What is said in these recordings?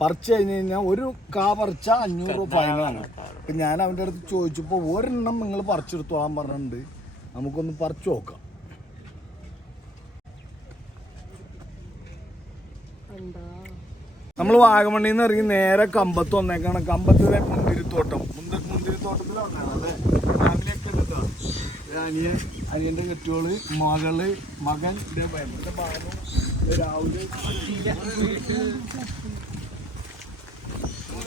പറിച്ചു കഴിഞ്ഞ് കഴിഞ്ഞാൽ ഒരു കാ പറിച്ച അഞ്ഞൂറ് രൂപ ഫൈനാണ് അപ്പം ഞാൻ അവന്റെ അടുത്ത് ചോദിച്ചപ്പോൾ ഒരെണ്ണം നിങ്ങൾ പറിച്ചെടുത്തോളാൻ പറഞ്ഞിട്ടുണ്ട്. നമുക്കൊന്ന് പറിച്ചു നോക്കാം. നമ്മൾ വാഗമണ്ണിൽ നിന്ന് ഇറങ്ങി നേരെ കമ്പത്ത് വന്നേക്കാണ്. കമ്പത്തിലെ മുന്തിരിത്തോട്ടം. മുന്തിരി ഫാമിലിയൊക്കെ അനിയൻ അനിയന്റെ കെട്ടുകൾ മകൾ മകൻ ഇതേ ഭയങ്കര ഭാഗം. രാവിലെ മുന്തിരി ഉണ്ടാക്കി കൊടുക്കണോ ഓ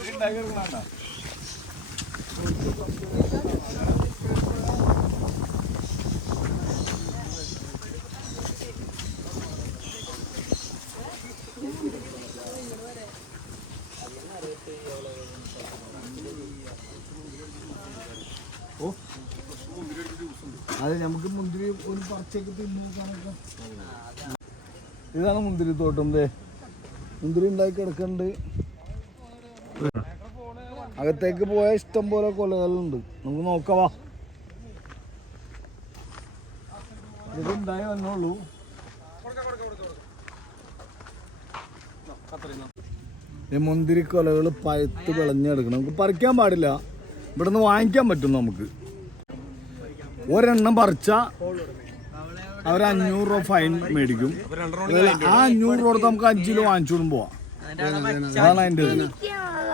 നമുക്ക് ഒരു ഇതാണ് മുന്തിരി തോട്ടം മുന്തിരി ഉണ്ടാക്കി കിടക്കുന്നുണ്ട് അകത്തേക്ക് പോയ ഇഷ്ടം പോലെ കൊലകളുണ്ട്. നമുക്ക് നോക്കവാ ഇത് ഉണ്ടായി വന്നോളൂ. ഈ മുന്തിരി കൊലകൾ പഴുത്ത് വിളഞ്ഞെടുക്കണം. നമുക്ക് പറിക്കാൻ പാടില്ല. ഇവിടുന്ന് വാങ്ങിക്കാൻ പറ്റും നമുക്ക്. ഒരെണ്ണം പറിച്ച അവർ അഞ്ഞൂറ് രൂപ ഫൈൻ മേടിക്കും. ആ അഞ്ഞൂറ് രൂപ നമുക്ക് അഞ്ച് കിലോ വാങ്ങിച്ചോണ്ടും പോവാം അതാണ് അതിന്റെ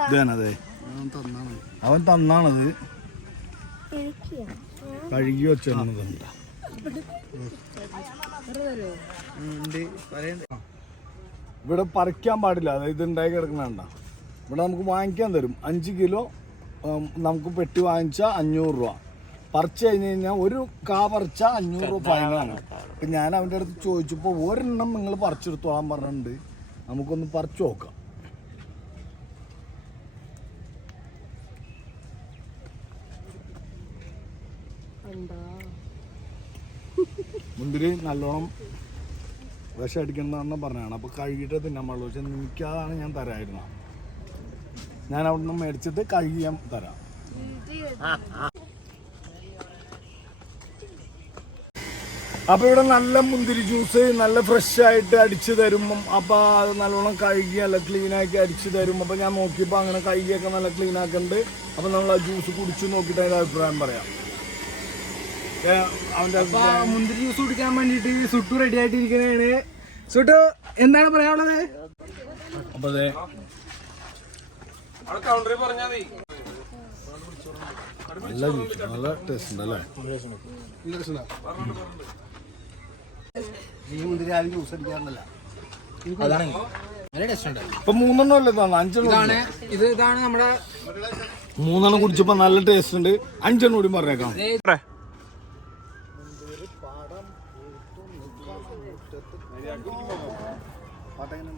ഇതാണ് അതെ. അവൻ തന്നാണത്. കഴുകി വെച്ചാണ് ഇവിടെ പറിക്കാൻ പാടില്ല. അതായത് ഉണ്ടായി കിടക്കണണ്ട ഇവിടെ നമുക്ക് വാങ്ങിക്കാൻ തരും. അഞ്ച് കിലോ നമുക്ക് പെട്ടി വാങ്ങിച്ചാൽ അഞ്ഞൂറ് രൂപ. പറിച്ചു കഴിഞ്ഞ് കഴിഞ്ഞാൽ ഒരു കാ പറിച്ച അഞ്ഞൂറ് രൂപ ഫൈനാണ് അപ്പം ഞാൻ അവന്റെ അടുത്ത് ചോദിച്ചപ്പോൾ ഒരെണ്ണം നിങ്ങൾ പറിച്ചെടുത്തോളാൻ പറഞ്ഞിട്ടുണ്ട്. നമുക്കൊന്ന് പറിച്ചു നോക്കാം. മുന്തിരി നല്ലോണം വിഷം അടിക്കണമെന്ന് പറഞ്ഞാണ് അപ്പോൾ കഴുകിയിട്ട് തിന്നാൻ പാടുള്ളൂ. പക്ഷെ നിൽക്കാതാണ് ഞാൻ തരായിരുന്നു. ഞാൻ അവിടെ നിന്ന് മേടിച്ചിട്ട് കഴുകി ഞാൻ തരാം. അപ്പൊ ഇവിടെ നല്ല മുന്തിരി ജ്യൂസ് നല്ല ഫ്രഷ് ആയിട്ട് അടിച്ചു തരും അപ്പൊ അത് നല്ലോണം കഴുകി നല്ല ക്ലീൻ ആക്കി അടിച്ചു തരും അപ്പൊ ഞാൻ നോക്കിയപ്പോ അങ്ങനെ കഴുകിയൊക്കെ നല്ല ക്ലീൻ ആക്കുന്നുണ്ട് അപ്പൊ നമ്മൾ ആ ജ്യൂസ് കുടിച്ചു നോക്കിയിട്ട് അതിന്റെ അഭിപ്രായം പറയാം. അവന്റെ മുന്തിരി ജ്യൂസ് കുടിക്കാൻ വേണ്ടിട്ട് സുട്ടു റെഡി ആയിട്ടിരിക്കണേണ് സുട്ടു എന്താണ് പറയാനുള്ളത് അപ്പൊ അതെ നല്ല ജ്യൂസ് നല്ല ടേസ്റ്റ് ഉണ്ട് അല്ലേ? ഈ മുന്തിരി ആരും ജ്യൂസ് അടിക്കാറില്ല അതാണ്. നല്ല ടേസ്റ്റ് ഉണ്ട്. ഇപ്പൊ മൂന്നെണ്ണം അല്ലേ തന്നെ അഞ്ചെണ്ണം ഇതാണ് ഇത് ഇതാണ് നമ്മുടെ മൂന്നെണ്ണം കുടിച്ചപ്പോ നല്ല ടേസ്റ്റ് ഉണ്ട്. അഞ്ചെണ്ണം കൂടി പറഞ്ഞേക്കാം. പാട്ടെങ്ങനെ